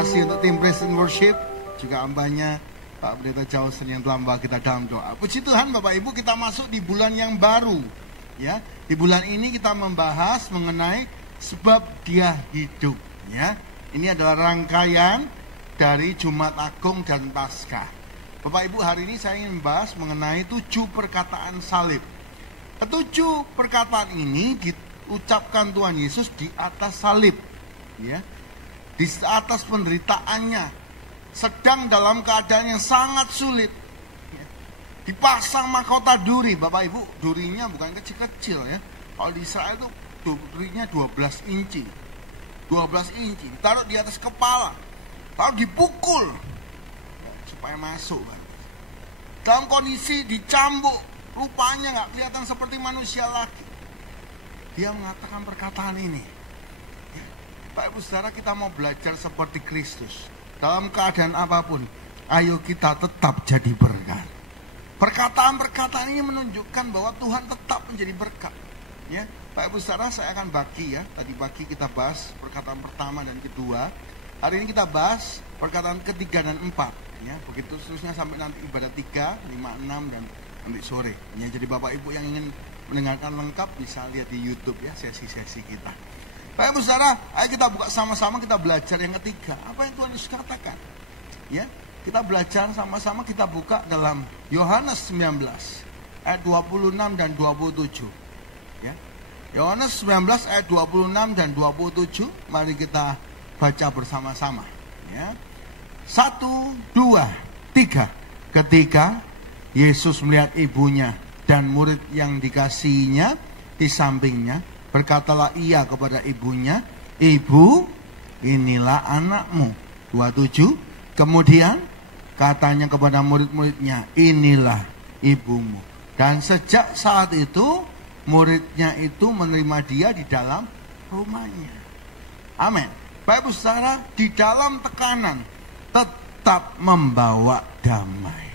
kasih untuk tim Praise and Worship, juga hambanya Pak Pendeta Jausen yang telah membawa kita dalam doa. Puji Tuhan Bapak Ibu, kita masuk di bulan yang baru. Ya, di bulan ini kita membahas mengenai sebab Dia hidup. Ya, ini adalah rangkaian dari Jumat Agung dan Paskah. Bapak Ibu, hari ini saya ingin membahas mengenai 7 perkataan salib. 7 perkataan ini diucapkan Tuhan Yesus di atas salib. Ya, di atas penderitaannya, sedang dalam keadaan yang sangat sulit. Dipasang mahkota duri, Bapak Ibu, durinya bukan kecil-kecil ya. Kalau di Israel itu durinya 12 inci. 12 inci, ditaruh di atas kepala, lalu dipukul ya, supaya masuk kan. Dalam kondisi dicambuk, rupanya nggak kelihatan seperti manusia lagi. Dia mengatakan perkataan ini. Ya, Pak Ibu Saudara, kita mau belajar seperti Kristus. Dalam keadaan apapun, ayo kita tetap jadi berkat. Perkataan-perkataan ini menunjukkan bahwa Tuhan tetap menjadi berkat. Ya, Pak Ibu Saudara, saya akan bagi ya. Tadi pagi kita bahas perkataan pertama dan kedua. Hari ini kita bahas perkataan ketiga dan 4. Ya, begitu seterusnya sampai nanti ibadat 3, 5, 6 dan nanti sore. Ya, jadi Bapak Ibu yang ingin mendengarkan lengkap bisa lihat di YouTube ya sesi-sesi kita. Pak Ibu Saudara, ayo kita buka sama-sama, kita belajar yang ketiga. Apa yang Tuhan Yesus katakan? Ya, kita belajar sama-sama, kita buka dalam Yohanes 19 ayat 26 dan 27. Ya. Yohanes 19 ayat 26 dan 27. Mari kita baca bersama-sama. Ya. 1, 2, 3. Ketika Yesus melihat ibunya dan murid yang dikasihinya di sampingnya, berkatalah ia kepada ibunya, "Ibu, inilah anakmu." 27. Kemudian katanya kepada murid-muridnya, "Inilah ibumu." Dan sejak saat itu muridnya itu menerima dia di dalam rumahnya. Amin. Bapak Ibu Saudara, di dalam tekanan tetap membawa damai.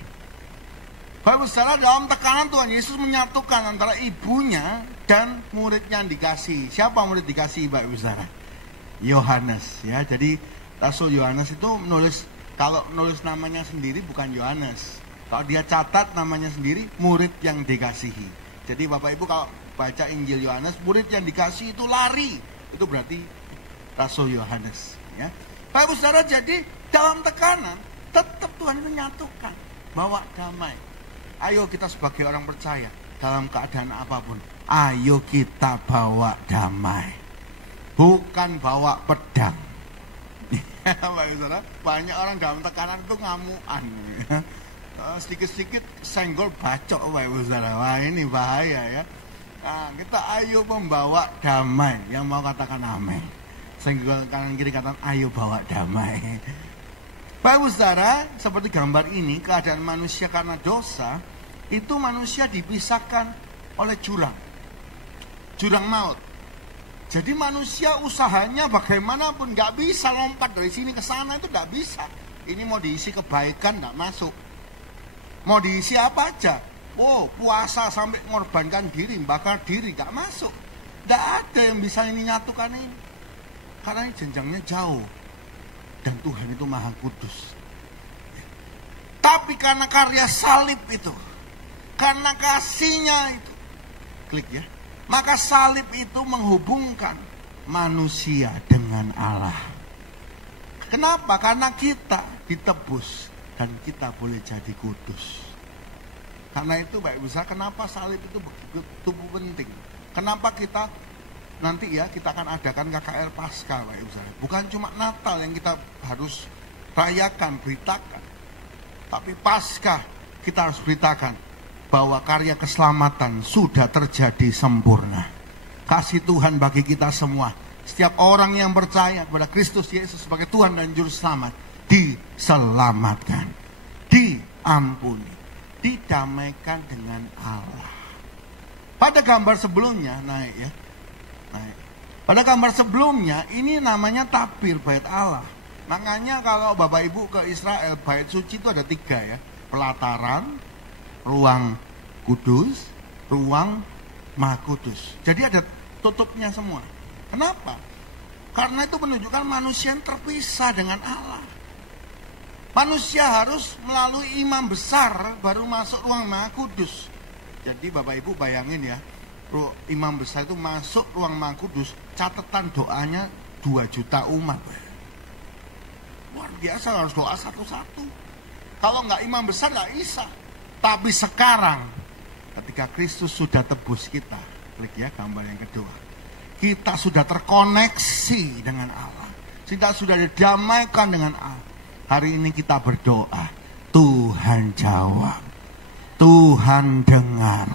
Bapak Ibu Saudara, dalam tekanan Tuhan Yesus menyatukan antara ibunya dan muridnya yang dikasihi. Siapa murid dikasihi Bapak Ibu Saudara? Yohanes ya. Jadi Rasul Yohanes itu menulis, kalau nulis namanya sendiri bukan Yohanes. Kalau dia catat namanya sendiri, murid yang dikasihi. Jadi Bapak Ibu kalau baca Injil Yohanes, murid yang dikasihi itu lari. Itu berarti Rasul Yohanes. Ya. Bapak Ibu Saudara, jadi dalam tekanan tetap Tuhan itu menyatukan, bawa damai. Ayo kita sebagai orang percaya, dalam keadaan apapun, ayo kita bawa damai. Bukan bawa pedang. Banyak orang dalam tekanan itu ngamuan. Sedikit-sedikit senggol bacok. Wah, ini bahaya ya. Nah, kita ayo membawa damai. Yang mau katakan amin. Senggol kanan kiri katakan ayo bawa damai. Bapak Ibu Saudara, seperti gambar ini, keadaan manusia karena dosa, itu manusia dipisahkan oleh jurang. Jurang maut. Jadi manusia usahanya bagaimanapun gak bisa lompat dari sini ke sana, itu gak bisa. Ini mau diisi kebaikan gak masuk. Mau diisi apa aja. Oh, puasa sampai mengorbankan diri, bakar diri, gak masuk. Gak ada yang bisa ini nyatukan ini. Karena ini jenjangnya jauh. Dan Tuhan itu Maha Kudus. Tapi karena karya salib itu, karena kasihnya itu, klik ya, maka salib itu menghubungkan manusia dengan Allah. Kenapa? Karena kita ditebus dan kita boleh jadi kudus. Karena itu Bapak Ibu Saudara, kenapa salib itu begitu penting? Kenapa kita nanti ya kita akan adakan KKR Paskah Bapak Ibu Saudara. Bukan cuma Natal yang kita harus rayakan, beritakan. Tapi Paskah kita harus beritakan bahwa karya keselamatan sudah terjadi sempurna. Kasih Tuhan bagi kita semua. Setiap orang yang percaya kepada Kristus Yesus sebagai Tuhan dan Juru Selamat diselamatkan, diampuni, didamaikan dengan Allah. Pada gambar sebelumnya, naik ya. Naik. Pada gambar sebelumnya, ini namanya tabir bait Allah. Makanya kalau Bapak Ibu ke Israel, bait suci itu ada 3 ya. Pelataran, ruang kudus, ruang maha kudus. Jadi ada tutupnya semua. Kenapa? Karena itu menunjukkan manusia yang terpisah dengan Allah. Manusia harus melalui imam besar baru masuk ruang Maha Kudus. Jadi Bapak Ibu bayangin ya, imam besar itu masuk ruang Maha Kudus, catatan doanya 2 juta umat. Luar biasa, harus doa satu-satu. Kalau nggak imam besar nggak bisa. Tapi sekarang ketika Kristus sudah tebus kita, klik ya gambar yang kedua. Kita sudah terkoneksi dengan Allah. Kita sudah didamaikan dengan Allah. Hari ini kita berdoa, Tuhan jawab, Tuhan dengar.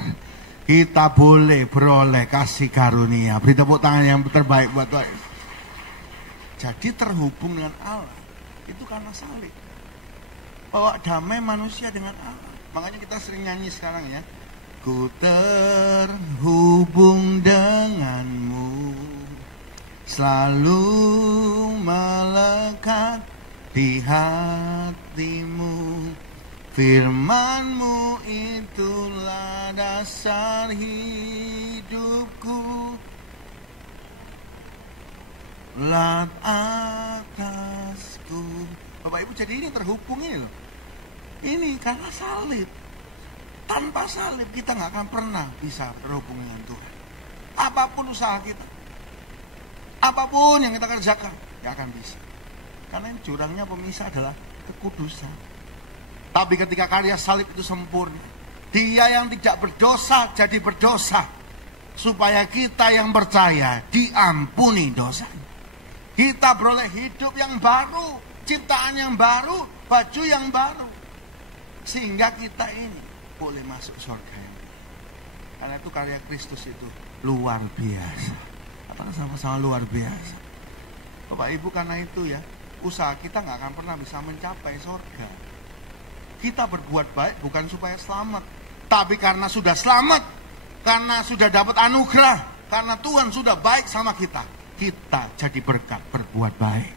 Kita boleh beroleh kasih karunia. Beri tepuk tangan yang terbaik buat Tuhan. Jadi terhubung dengan Allah itu karena salib. Bawa damai manusia dengan Allah. Makanya kita sering nyanyi sekarang ya. Ku terhubung denganmu, selalu melekat di hatimu. Firman-Mu itulah dasar hidupku. Lat atasku. Bapak Ibu, jadi ini terhubung ini loh. Ini karena salib. Tanpa salib kita nggak akan pernah bisa terhubung dengan Tuhan. Apapun usaha kita, apapun yang kita kerjakan, nggak akan bisa. Karena jurangnya pemisah adalah kekudusan. Tapi ketika karya salib itu sempurna, Dia yang tidak berdosa jadi berdosa, supaya kita yang percaya diampuni dosanya. Kita beroleh hidup yang baru, ciptaan yang baru, baju yang baru, sehingga kita ini boleh masuk surga ini. Karena itu karya Kristus itu luar biasa. Apa sama-sama luar biasa. Bapak Ibu, karena itu ya, usaha kita nggak akan pernah bisa mencapai surga. Kita berbuat baik bukan supaya selamat, tapi karena sudah selamat, karena sudah dapat anugerah, karena Tuhan sudah baik sama kita, kita jadi berkat berbuat baik.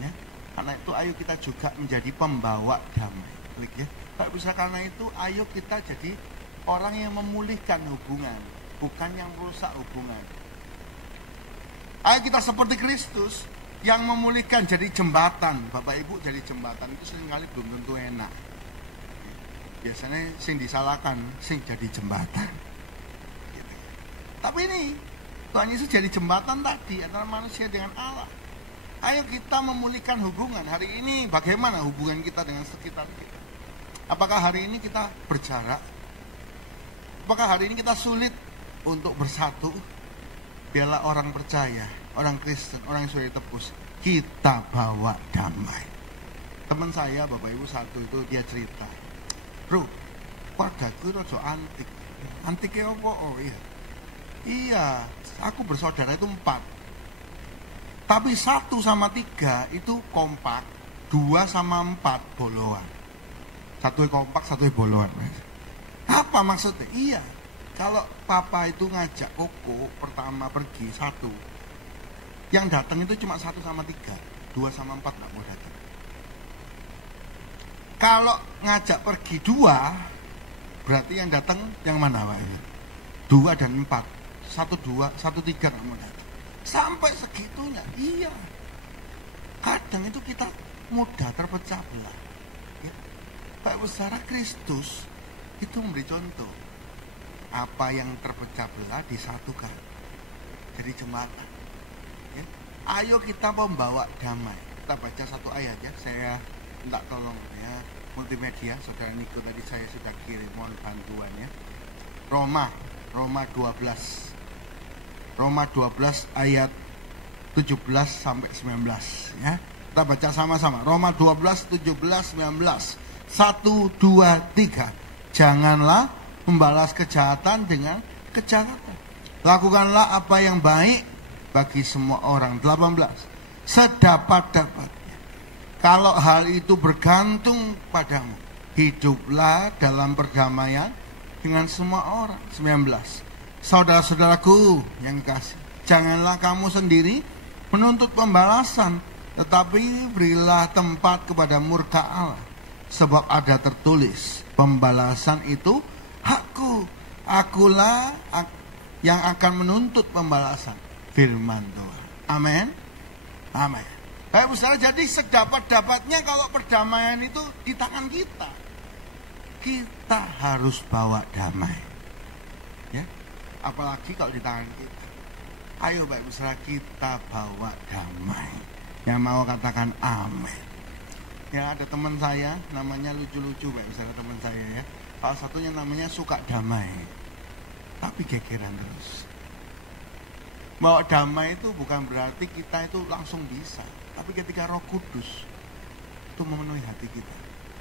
Ya, karena itu ayo kita juga menjadi pembawa damai. Klik ya. Tak bisa, karena itu ayo kita jadi orang yang memulihkan hubungan, bukan yang merusak hubungan. Ayo kita seperti Kristus yang memulihkan, jadi jembatan. Bapak Ibu, jadi jembatan itu seringkali belum tentu enak. Biasanya sing disalahkan, sing jadi jembatan. Gitu. Tapi ini Tuhan Yesus jadi jembatan tadi antara manusia dengan Allah. Ayo kita memulihkan hubungan. Hari ini bagaimana hubungan kita dengan sekitar kita? Apakah hari ini kita berjarak? Apakah hari ini kita sulit untuk bersatu? Biarlah orang percaya, orang Kristen, orang yang sudah ditebus, kita bawa damai. Teman saya, Bapak Ibu satu itu, dia cerita, bro, keluargaku itu antik. Antiknya apa? Oh iya, aku bersaudara itu 4. Tapi 1 sama 3 itu kompak, 2 sama 4 boloan. 1 kompak, 1 boloan. Apa maksudnya? Iya, kalau papa itu ngajak koko pertama pergi 1, yang datang itu cuma 1 sama 3, 2 sama 4 nggak mau datang. Kalau ngajak pergi 2, berarti yang datang yang mana Pak? 2 dan 4, 1, 2, 1, 3 nggak mau datang. Sampai segitunya, iya. Kadang itu kita mudah terpecah belah. Pak Saudara, Kristus itu memberi contoh. Apa yang terpecah belah disatukan, jadi jembatan. Ya. Ayo kita membawa damai. Kita baca 1 ayat ya. Saya minta tolong ya multimedia. Saudara Niko tadi saya sudah kirim, mohon bantuannya. Roma 12. Roma 12 ayat 17 sampai 19 ya. Kita baca sama-sama. Roma 12, 17, 19. 1, 2, 3. Janganlah membalas kejahatan dengan kejahatan. Lakukanlah apa yang baik bagi semua orang. 18. Sedapat-dapatnya. Kalau hal itu bergantung padamu, hiduplah dalam perdamaian dengan semua orang. 19. Saudara-saudaraku yang kasih, janganlah kamu sendiri menuntut pembalasan, tetapi berilah tempat kepada murka Allah. Sebab ada tertulis, pembalasan itu hakku, akulah yang akan menuntut pembalasan. Firman Tuhan. Amin. Amin. Baik saudara, jadi sedapat-dapatnya kalau perdamaian itu di tangan kita. Kita harus bawa damai. Ya. Apalagi kalau di tangan kita. Ayo baik saudara, kita bawa damai. Yang mau katakan amin. Ya, ada teman saya namanya lucu-lucu baik saudara, teman saya ya. Salah satunya namanya suka damai. Tapi gegeran terus. Mau damai itu bukan berarti kita itu langsung bisa. Tapi ketika Roh Kudus itu memenuhi hati kita.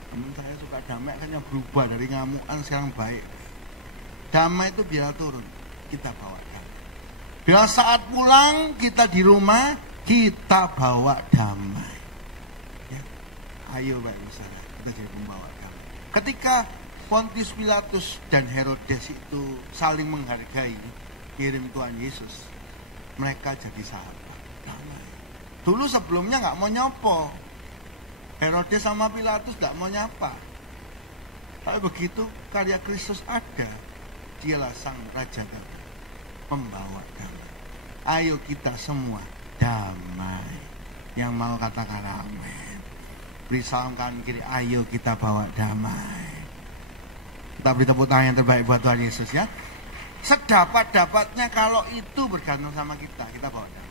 Teman saya suka damai akhirnya berubah dari ngamukan sekarang baik. Damai itu biar turun, kita bawa damai. Bila saat pulang kita di rumah, kita bawa damai. Ya. Ayo baik saudara, kita jadi pembawa damai. Ketika Pontius Pilatus dan Herodes itu saling menghargai kirim Tuhan Yesus, mereka jadi sahabat damai. Dulu sebelumnya nggak mau nyopo, Herodes sama Pilatus nggak mau nyapa. Tapi begitu karya Kristus ada, dialah sang Raja Damai, pembawa damai. Ayo kita semua damai. Yang mau katakan amin. Beri salam kanan kiri, ayo kita bawa damai. Kita beri tepuk tangan yang terbaik buat Tuhan Yesus ya. Sedapat-dapatnya kalau itu bergantung sama kita bawa damai.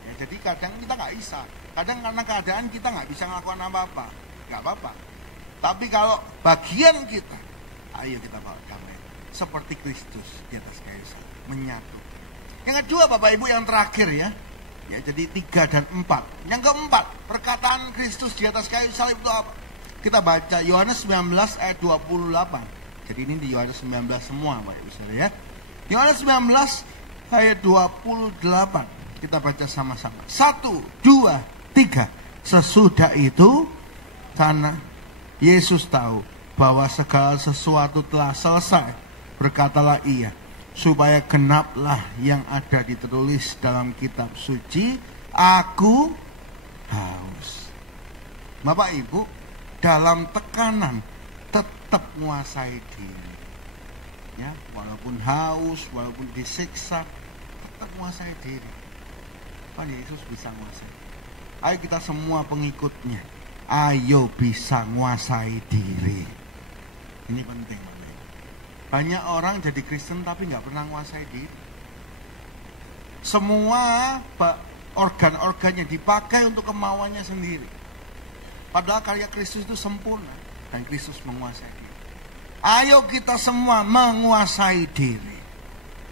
Ya, jadi kadang kita nggak bisa. Kadang karena keadaan kita nggak bisa melakukan apa-apa. Nggak apa-apa. Tapi kalau bagian kita, ayo kita bawa damai. Seperti Kristus di atas kayu salib, menyatu. Yang kedua Bapak Ibu, yang terakhir ya. Ya, jadi 3 dan 4. Yang keempat, perkataan Kristus di atas kayu salib itu apa? Kita baca Yohanes 19 ayat 28. Jadi ini di Yohanes 19 semua Bapak Ibu ya. Yohanes 19 ayat 28. Kita baca sama-sama. 1, 2, 3. Sesudah itu, karena Yesus tahu bahwa segala sesuatu telah selesai, berkatalah ia, supaya genaplah yang ada ditulis dalam kitab suci, aku haus. Bapak Ibu, dalam tekanan tetap menguasai diri. Ya, walaupun haus, walaupun disiksa, tetap menguasai diri. Tuhan Yesus bisa menguasai. Ayo kita semua pengikutnya, ayo bisa menguasai diri. Ini penting. Banyak orang jadi Kristen tapi nggak pernah menguasai diri. Semua organ-organ yang dipakai untuk kemauannya sendiri. Padahal karya Kristus itu sempurna dan Kristus menguasai diri. Ayo kita semua menguasai diri.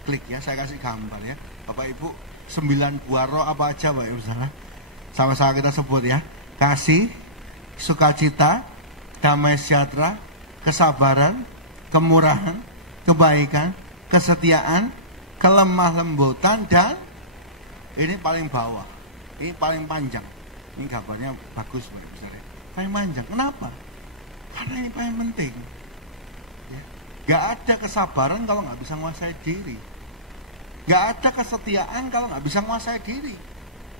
Klik ya, saya kasih gambar ya. Bapak Ibu, 9 buah roh apa aja Bapak Ibu sana? Sama-sama kita sebut ya. Kasih, sukacita, damai sejahtera, kesabaran, kemurahan, kebaikan, kesetiaan, kelemah lembutan, dan ini paling bawah, ini paling panjang. Ini gambarnya bagus misalnya. Paling panjang, kenapa? Karena ini paling penting. Ya. Gak ada kesabaran kalau nggak bisa menguasai diri. Gak ada kesetiaan kalau nggak bisa menguasai diri.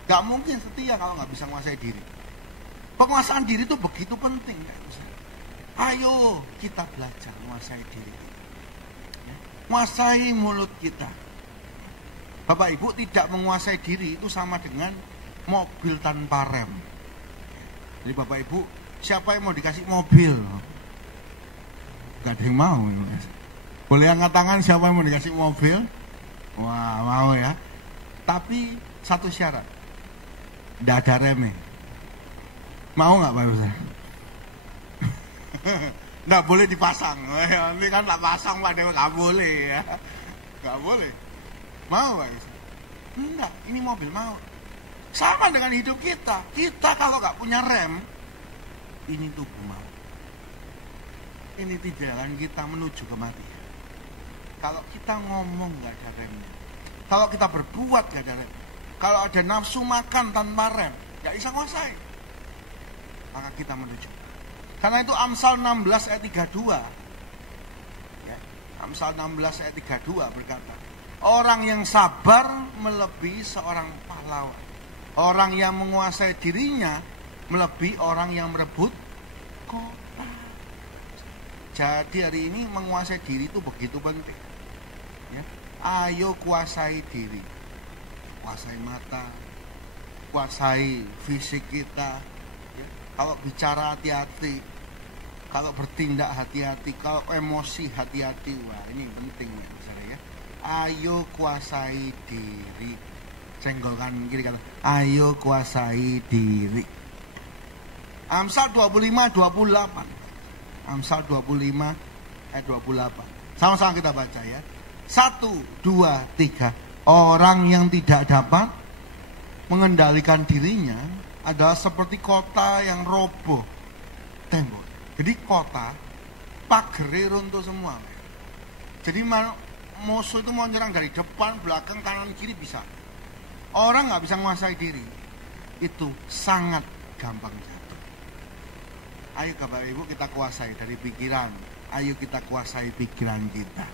Gak mungkin setia kalau nggak bisa menguasai diri. Penguasaan diri itu begitu penting. Ayo kita belajar menguasai diri kita. Ya. Menguasai mulut kita. Bapak Ibu, tidak menguasai diri itu sama dengan mobil tanpa rem. Jadi Bapak Ibu, siapa yang mau dikasih mobil? Gak ada yang mau. Boleh angkat tangan siapa yang mau dikasih mobil? Wah, mau ya. Tapi satu syarat, tidak ada remnya. Mau nggak Pak Ustaz? Nggak boleh dipasang. Ini kan tak pasang Pak Dewa, nggak boleh ya. Nggak boleh. Mau Pak Ustaz? Enggak, ini mobil mau. Sama dengan hidup kita. Kita kalau nggak punya rem, ini tubuh mau. Ini tidak jalan kita menuju kematian. Kalau kita ngomong nggak ada remnya, kalau kita berbuat nggak ada rem, kalau ada nafsu makan tanpa rem, nggak bisa kuasai, maka kita menuju. Karena itu Amsal 16 ayat 32, ya, Amsal 16 ayat 32 berkata, orang yang sabar melebihi seorang pahlawan, orang yang menguasai dirinya melebihi orang yang merebut kota. Jadi hari ini menguasai diri itu begitu penting. Ya. Ayo kuasai diri, kuasai mata, kuasai fisik kita. Ya. Kalau bicara hati-hati, kalau bertindak hati-hati, kalau emosi hati-hati. Wah, ini penting ya, saudara ya. Ayo kuasai diri. Senggolkan kiri kata, ayo kuasai diri. Amsal 25:28. Amsal 25 ayat 28. Sama-sama kita baca ya. 1, 2, 3. Orang yang tidak dapat mengendalikan dirinya adalah seperti kota yang roboh tembok. Jadi kota pagernya runtuh semua. Jadi musuh itu mau nyerang dari depan, belakang, kanan, kiri bisa. Orang nggak bisa menguasai diri, itu sangat gampang jatuh. Ayo Bapak Ibu kita kuasai dari pikiran. Ayo kita kuasai pikiran kita.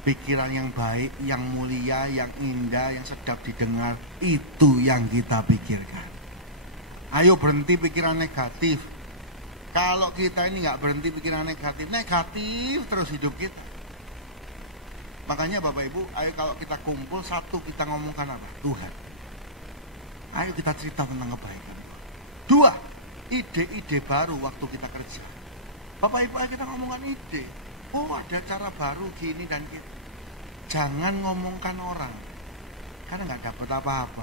Pikiran yang baik, yang mulia, yang indah, yang sedap didengar, itu yang kita pikirkan. Ayo berhenti pikiran negatif. Kalau kita ini nggak berhenti pikiran negatif, negatif terus hidup kita. Makanya Bapak Ibu, ayo kalau kita kumpul, satu kita ngomongkan apa? Tuhan. Ayo kita cerita tentang kebaikan. 2, ide-ide baru waktu kita kerja. Bapak Ibu, ayo kita ngomongkan ide. Oh, ada cara baru gini dan gitu. Jangan ngomongkan orang, karena nggak dapat apa-apa.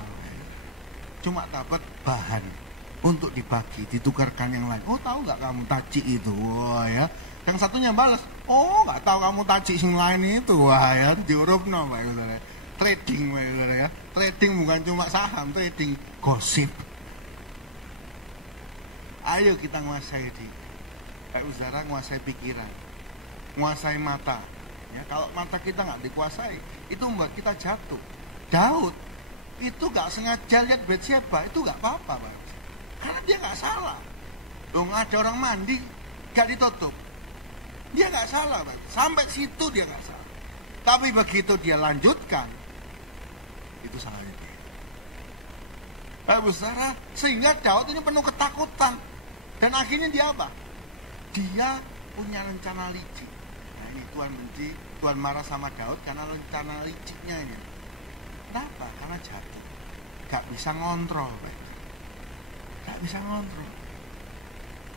Cuma dapat bahan untuk dibagi, ditukarkan yang lain. Oh, tahu nggak kamu taci itu? Wah ya. Yang satunya balas, oh nggak tahu kamu taci yang lain itu. Wah ya, diurupno Pak Saudara. Trading Pak Saudara ya. Trading bukan cuma saham, trading gosip. Ayo kita nguasai diri. Pak Saudara, nguasai pikiran, nguasai mata. Ya, kalau mata kita nggak dikuasai, itu membuat kita jatuh. Daud itu nggak sengaja lihat Batsyeba, itu nggak apa-apa Pak. Karena dia nggak salah. Dong ada orang mandi nggak ditutup, dia nggak salah Pak. Sampai situ dia nggak salah. Tapi begitu dia lanjutkan, itu salahnya dia. Saudara, sehingga Daud ini penuh ketakutan. Dan akhirnya dia apa? Dia punya rencana licik. Nah ini Tuhan benci, Tuhan marah sama Daud karena rencana liciknya ini. Kenapa? Karena jatuh. Gak bisa ngontrol Pak. Gak bisa ngontrol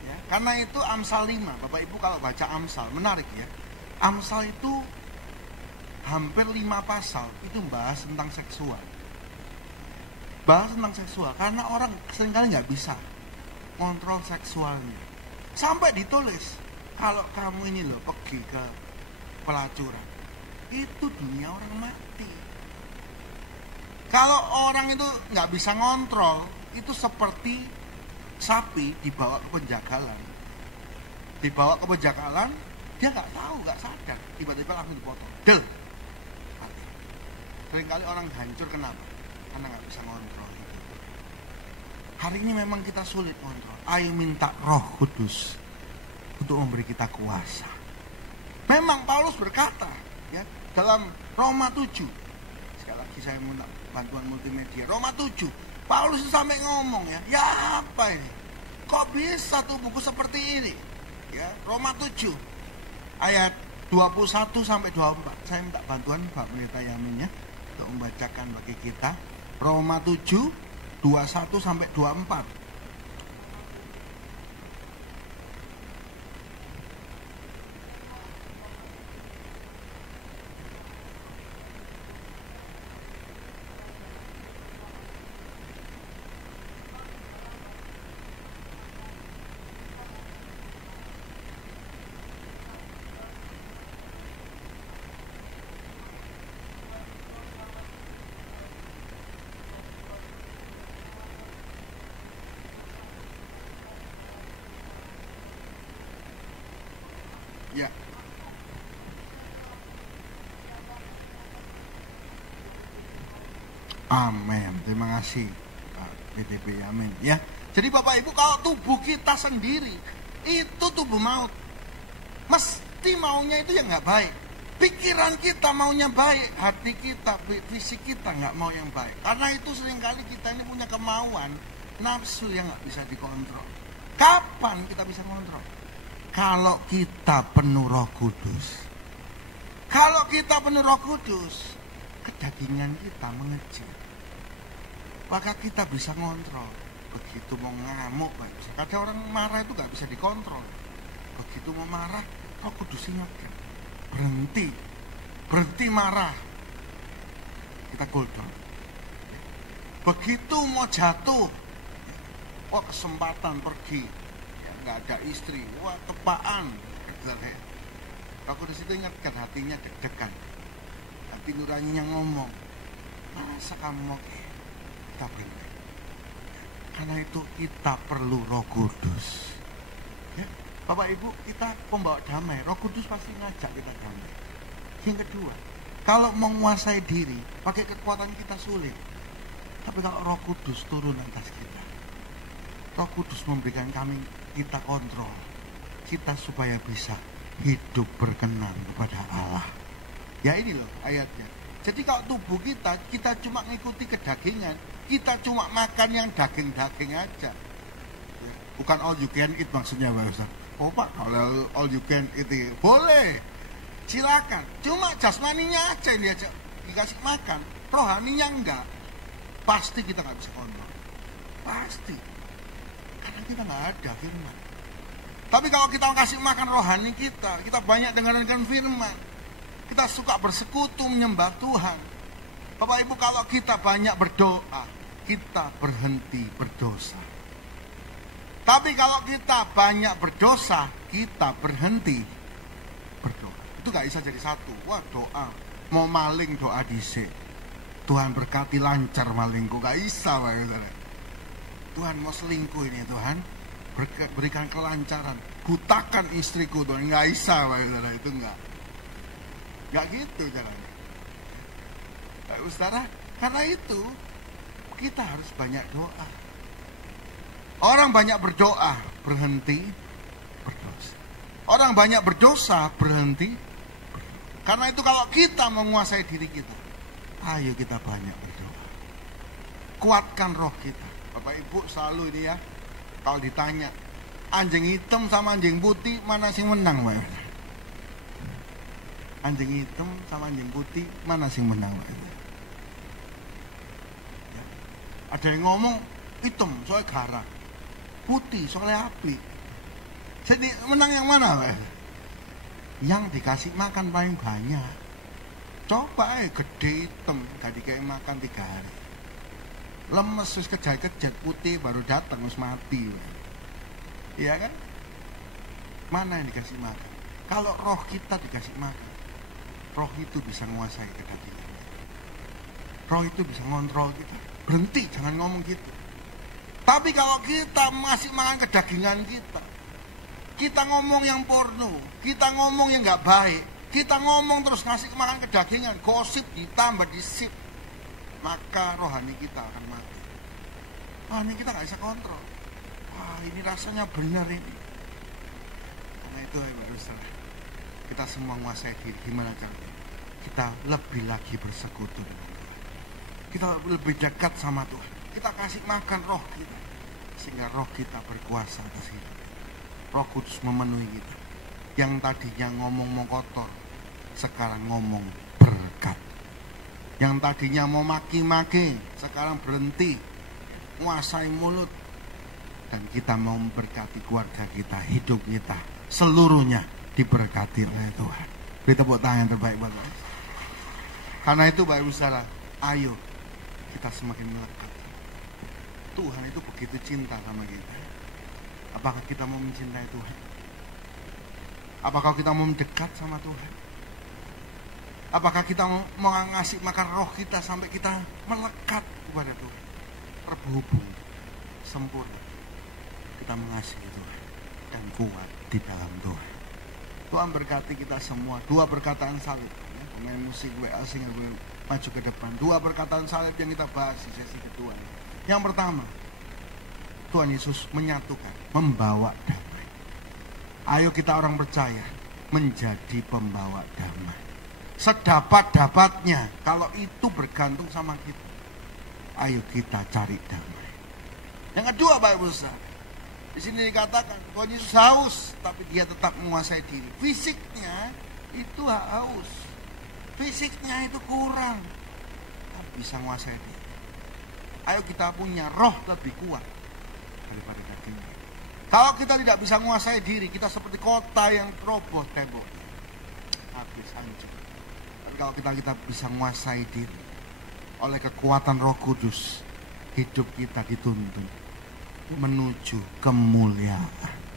ya, karena itu Amsal 5. Bapak Ibu kalau baca Amsal, menarik ya. Amsal itu hampir 5 pasal itu bahas tentang seksual. Bahas tentang seksual, karena orang seringkali gak bisa kontrol seksualnya. Sampai ditulis, kalau kamu ini loh pergi ke pelacuran, itu dunia orang mati. Kalau orang itu gak bisa ngontrol, itu seperti sapi dibawa ke penjagalan. Dibawa ke penjagalan, dia nggak tahu, nggak sadar, tiba-tiba langsung dipotong. Del, mati. Seringkali orang hancur kenapa? Karena nggak bisa ngontrol. Hari ini memang kita sulit ngontrol. Ayo minta Roh Kudus untuk memberi kita kuasa. Memang Paulus berkata, ya, dalam Roma 7. Sekali lagi saya minta bantuan multimedia. Roma 7. Paulus sampai ngomong ya apa ini? Kok bisa tuh buku seperti ini? Ya, Roma 7 ayat 21 sampai 24. Saya minta bantuan Pak Pendeta Yamin ya untuk membacakan bagi kita. Roma 7 21 sampai 24. Ya. Amin. Terima kasih Pak PDP Yamin ya. Jadi Bapak Ibu, kalau tubuh kita sendiri itu tubuh maut, mesti maunya itu yang nggak baik. Pikiran kita maunya baik, hati kita, fisik kita nggak mau yang baik. Karena itu seringkali kita ini punya kemauan nafsu yang nggak bisa dikontrol. Kapan kita bisa kontrol? Kalau kita penuh Roh Kudus. Kalau kita penuh Roh Kudus, kedagingan kita mengejar. maka kita bisa ngontrol. Begitu mau ngamuk, kadang orang marah itu gak bisa dikontrol. Begitu mau marah, Roh Kudus ingatkan, berhenti marah. Kita cool down. Begitu mau jatuh, wah kesempatan pergi, ya, gak ada istri, wah tepaan. Roh Kudus itu ingatkan, hatinya deg-degan, hati nuraninya ngomong, masa kamu mau kita berhenti. Karena itu kita perlu Roh Kudus. Ya, Bapak Ibu, kita pembawa damai. Roh Kudus pasti ngajak kita damai. Yang kedua, kalau menguasai diri, pakai kekuatan kita sulit. Tapi kalau Roh Kudus turun atas kita, Roh Kudus memberikan kita kontrol, kita supaya bisa hidup berkenan kepada Allah. Ya ini loh ayatnya. Jadi kalau tubuh kita cuma ngikuti kedagingan, kita cuma makan yang daging-daging aja. Bukan all you can eat maksudnya Pak Ustaz. Oh Pak, kalau all you can eat boleh, silakan. Cuma jasmaninya aja yang dikasih makan, rohaninya enggak. Pasti kita nggak bisa kontrol. Pasti. Karena kita nggak ada firman. Tapi kalau kita kasih makan rohani kita banyak dengarkan firman. Kita suka bersekutu menyembah Tuhan. Bapak Ibu, kalau kita banyak berdoa, kita berhenti berdosa. Tapi kalau kita banyak berdosa, kita berhenti berdoa. Itu gak bisa jadi satu. Wah doa, mau maling doa disik. Tuhan berkati lancar malingku, gak bisa Pak. Tuhan mau selingkuh ini Tuhan, berikan kelancaran. Butakan istriku Tuhan, gak bisa Pak. Itu enggak. Gak gitu caranya. Saudara, karena itu kita harus banyak doa. Orang banyak berdoa, berhenti berdosa. Orang banyak berdosa, berhenti berdoa. Karena itu kalau kita menguasai diri kita, ayo kita banyak berdoa. Kuatkan roh kita. Bapak Ibu selalu ini ya, kalau ditanya anjing hitam sama anjing putih mana sing menang Pak? Anjing hitam sama anjing putih mana sing menang Pak? Ya. Ada yang ngomong hitam soalnya garang, putih soalnya api. Jadi menang yang mana Pak? Yang dikasih makan paling banyak. Coba gede hitam gak dikasih makan 3 hari. Lemes terus kejat-kejat, putih baru datang terus mati. Iya kan? Mana yang dikasih makan? Kalau roh kita dikasih makan, roh itu bisa menguasai kedagingan. Roh itu bisa ngontrol kita. Berhenti, jangan ngomong gitu. Tapi kalau kita masih makan kedagingan kita ngomong yang porno, kita ngomong yang gak baik, kita ngomong terus ngasih makan kedagingan, gosip ditambah disip, maka rohani kita akan mati. Rohani kita gak bisa kontrol. Wah ini rasanya benar ini. Karena itu kita semua menguasai diri. Gimana caranya? Kita lebih lagi bersekutu dengan Tuhan. Kita lebih dekat sama Tuhan. Kita kasih makan roh kita, sehingga roh kita berkuasa atas hidup. Roh Kudus memenuhi kita. Yang tadinya ngomong mau kotor, sekarang ngomong berkat. Yang tadinya mau maki-maki, sekarang berhenti, menguasai mulut. Dan kita mau memberkati keluarga kita, hidup kita, seluruhnya diberkati oleh Tuhan. Beri tepuk tangan yang terbaik buat Tuhan. Karena itu Bapak Ibu Saudara, ayo kita semakin melekat. Tuhan itu begitu cinta sama kita. Apakah kita mau mencintai Tuhan? Apakah kita mau mendekat sama Tuhan? Apakah kita mau ngasih makan roh kita sampai kita melekat kepada Tuhan? Terhubung, sempurna. Kita mengasihi Tuhan dan kuat di dalam Tuhan. Tuhan berkati kita semua. 2 perkataan salib. Ya, pemain musik WA Singer maju ke depan. 2 perkataan salib yang kita bahas di sesi kedua. Yang pertama, Tuhan Yesus menyatukan, membawa damai. Ayo kita orang percaya menjadi pembawa damai. Sedapat-dapatnya, kalau itu bergantung sama kita, ayo kita cari damai. Yang kedua Bapak Ibu Saudara, di sini dikatakan Tuhan Yesus haus, tapi dia tetap menguasai diri. Fisiknya itu haus, fisiknya itu kurang, tapi bisa menguasai diri. Ayo kita punya roh lebih kuat daripada daging. Kalau kita tidak bisa menguasai diri, kita seperti kota yang roboh temboknya, habis hancur. Tapi kalau kita bisa menguasai diri, oleh kekuatan Roh Kudus, hidup kita dituntun menuju kemuliaan.